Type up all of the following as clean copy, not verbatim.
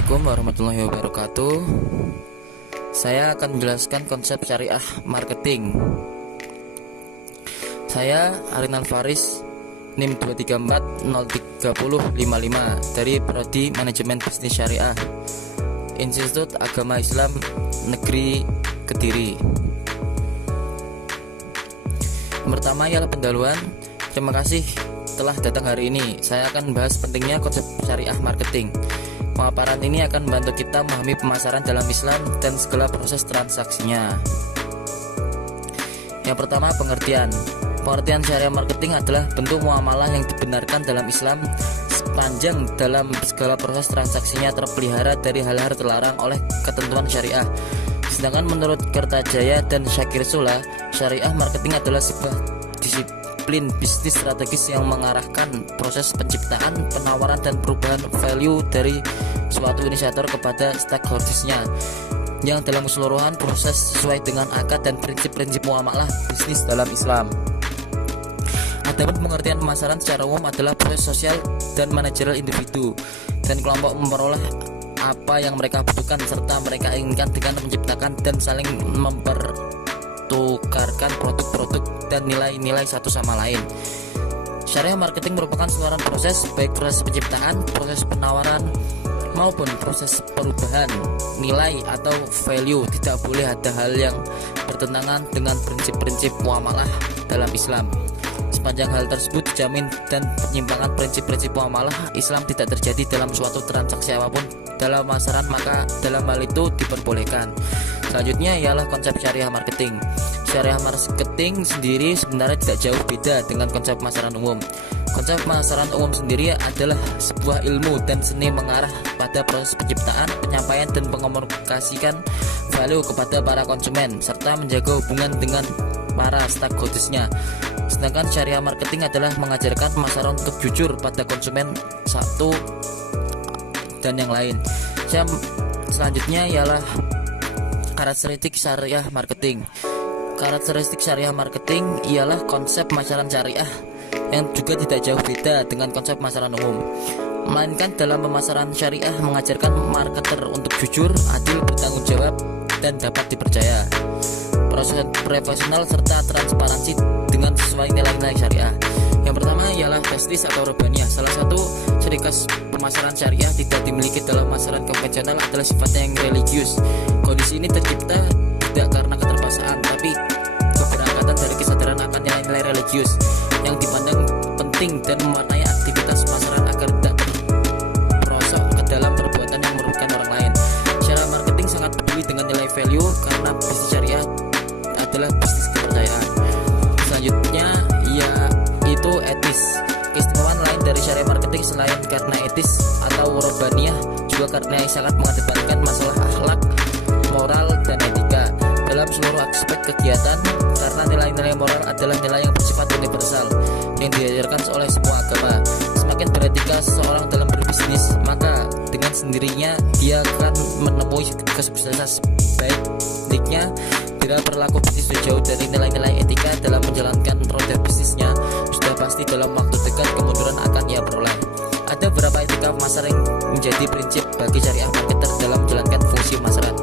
Assalamualaikum warahmatullahi wabarakatuh. Saya akan menjelaskan konsep syariah marketing. Saya Arinal Faris, NIM 234030055 dari Prodi Manajemen Bisnis Syariah, Institut Agama Islam Negeri Kediri. Yang pertama ialah pendahuluan. Terima kasih telah datang hari ini. Saya akan membahas pentingnya konsep syariah marketing. Pemaparan ini akan membantu kita memahami pemasaran dalam Islam dan segala proses transaksinya. Yang pertama, pengertian. Pengertian syariah marketing adalah bentuk muamalah yang dibenarkan dalam Islam sepanjang dalam segala proses transaksinya terpelihara dari hal-hal terlarang oleh ketentuan syariah. Sedangkan menurut Kertajaya dan Syakir Sula, syariah marketing adalah sebuah disiplin bisnis strategis yang mengarahkan proses penciptaan, penawaran, dan perubahan value dari suatu inisiator kepada stakeholdersnya, yang dalam keseluruhan proses sesuai dengan akad dan prinsip-prinsip muamalah bisnis dalam Islam. Adapun pengertian pemasaran secara umum adalah proses sosial dan manajerial individu dan kelompok memperoleh apa yang mereka butuhkan serta mereka inginkan dengan menciptakan dan saling mempertukarkan produk-produk dan nilai-nilai satu sama lain. Syariah marketing merupakan seluruh proses, baik proses penciptaan, proses penawaran, maupun proses perubahan nilai atau value. Tidak boleh ada hal yang bertentangan dengan prinsip-prinsip muamalah dalam Islam. Sepanjang hal tersebut dijamin dan penyimpangan prinsip-prinsip muamalah Islam tidak terjadi dalam suatu transaksi apapun dalam masyarakat, maka dalam hal itu diperbolehkan. Selanjutnya ialah konsep syariah marketing. Syariah marketing sendiri sebenarnya tidak jauh beda dengan konsep pemasaran umum. Konsep pemasaran umum sendiri adalah sebuah ilmu dan seni mengarah pada proses penciptaan, penyampaian, dan mengomunikasikan value kepada para konsumen serta menjaga hubungan dengan para stakeholdersnya. Sedangkan syariah marketing adalah mengajarkan pemasaran untuk jujur pada konsumen satu dan yang lain. Selanjutnya ialah karakteristik syariah marketing. Karakteristik syariah marketing ialah konsep pemasaran syariah yang juga tidak jauh beda dengan konsep pemasaran umum, melainkan dalam pemasaran syariah mengajarkan marketer untuk jujur, adil, bertanggung jawab, dan dapat dipercaya, proses profesional serta transparansi dengan sesuai nilai-nilai syariah. Yang pertama ialah prestis atau robaniyah. Salah satu ciri khas pemasaran syariah tidak dimiliki dalam pemasaran konvensional adalah sifatnya yang religius. Kondisi ini tercipta tidak karena keterpaksaan, tapi keberangkatan dari kesadaran akan nilai-nilai religius yang dipandang penting dan mewarnai aktivitas pemasaran agar tidak terperosok ke dalam perbuatan yang merugikan orang lain. Syariah marketing sangat peduli dengan nilai value karena bisnis syariah adalah bisnis kepercayaan. Selanjutnya yaitu etis. Keistimewaan lain dari syariah marketing selain karena etis atau robaniyah juga karena sangat mengedepankan masalah akhlak, moral, dan etika dalam seluruh aspek kegiatan, karena nilai-nilai moral adalah nilai yang bersifat universal yang diajarkan oleh semua agama. Semakin beretika seseorang dalam berbisnis, maka dengan sendirinya dia akan menemui kesuksesan. Baiknya bila berlaku bisnis jauh dari nilai-nilai etika dalam menjalankan roda bisnisnya, sudah pasti dalam waktu dekat kemunduran akan ia peroleh. Ada beberapa etika pemasaran yang menjadi prinsip bagi syariah marketer dalam menjalankan fungsi pemasaran.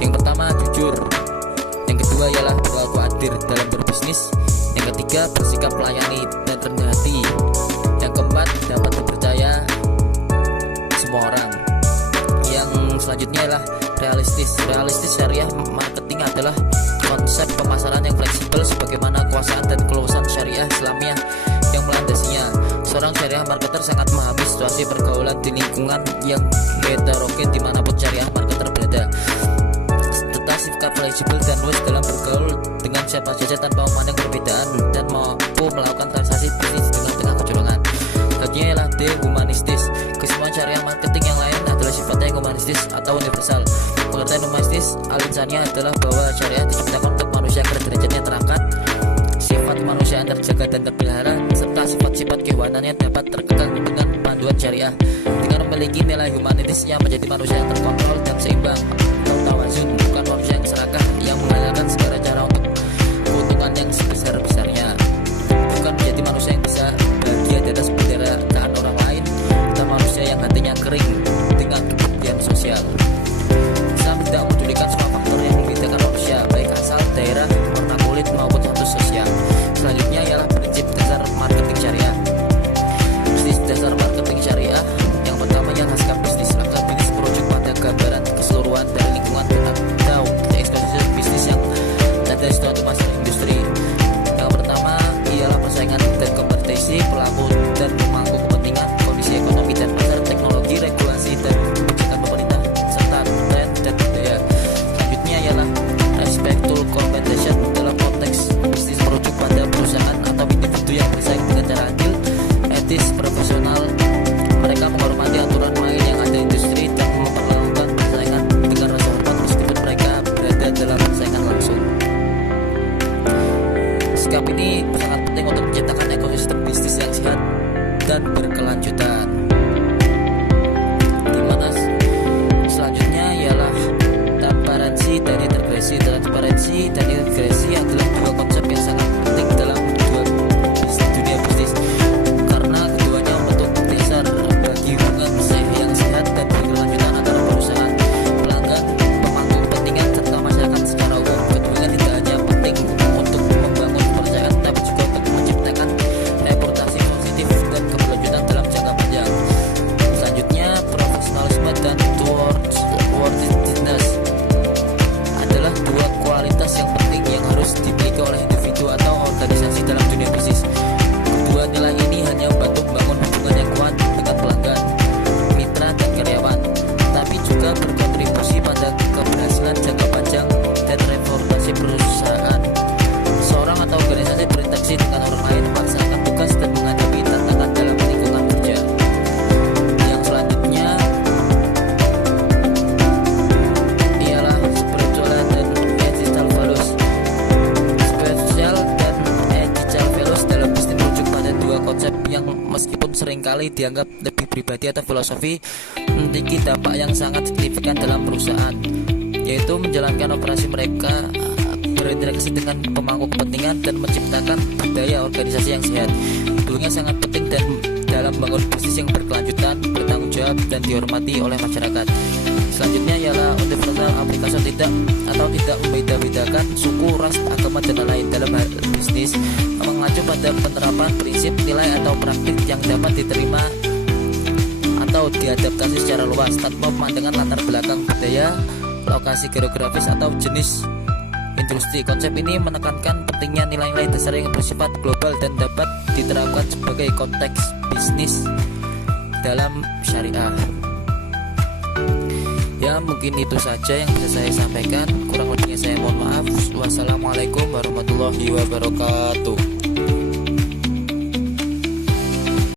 Yang pertama, jujur. Yang kedua ialah berlaku adil dalam berbisnis. Yang ketiga, bersikap melayani dan rendah hati. Yang keempat, dapat dipercaya semua orang. Yang selanjutnya ialah realistis. Realistis syariah marketing adalah konsep pemasaran yang fleksibel sebagaimana kekuasaan dan keluasan syariah Islamiyah yang melandasinya. Seorang syariah marketer sangat memahami situasi pergaulan di lingkungan yang heterogen dimanapun syariah marketer berada. Sikap fleksibel dan luas dalam bergaul dengan siapa saja tanpa memandang perbedaan dan mampu melakukan transaksi bisnis dengan tengah kecurangan. Selanjutnya ialah humanistis. Kesemuanya syariah marketing yang lain adalah sifatnya humanistis atau universal. Pengertian humanistis al-insaniyah adalah bahwa syariah diciptakan untuk manusia agar derajatnya terangkat, sifat manusia terjaga dan terpelihara, serta sifat-sifat kehewanannya dapat terkekang dengan panduan syariah. Dengan memiliki nilai humanistis yang menjadi manusia yang terkontrol dan seimbang atau tawazun, bukan manusia yang serakah yang mengandalkan segala cara untuk keuntungan yang sebesar-besarnya, bukan menjadi manusia yang bisa bahagia di atas penderitaan orang lain, atau manusia yang hatinya kering dengan kebencian dianggap lebih pribadi atau filosofi, memiliki dampak yang sangat signifikan dalam perusahaan, yaitu menjalankan operasi mereka, berinteraksi dengan pemangku kepentingan, dan menciptakan budaya organisasi yang sehat. Keduanya sangat penting dan dalam membangun bisnis yang berkelanjutan, bertanggung jawab, dan dihormati oleh masyarakat. Selanjutnya ialah universal application, tidak membeda-bedakan suku, ras, agama, dan lain-lain dalam hal bisnis, mengacu pada penerapan prinsip, nilai, atau praktik yang dapat diterima atau diadaptasi secara luas tanpa memandangkan latar belakang budaya, lokasi geografis, atau jenis industri. Konsep ini menekankan pentingnya nilai-nilai dasar yang bersifat global dan dapat diterapkan sebagai konteks bisnis dalam syariah. Ya, mungkin itu saja yang bisa saya sampaikan. Kurang lebihnya saya mohon maaf. Wassalamualaikum warahmatullahi wabarakatuh.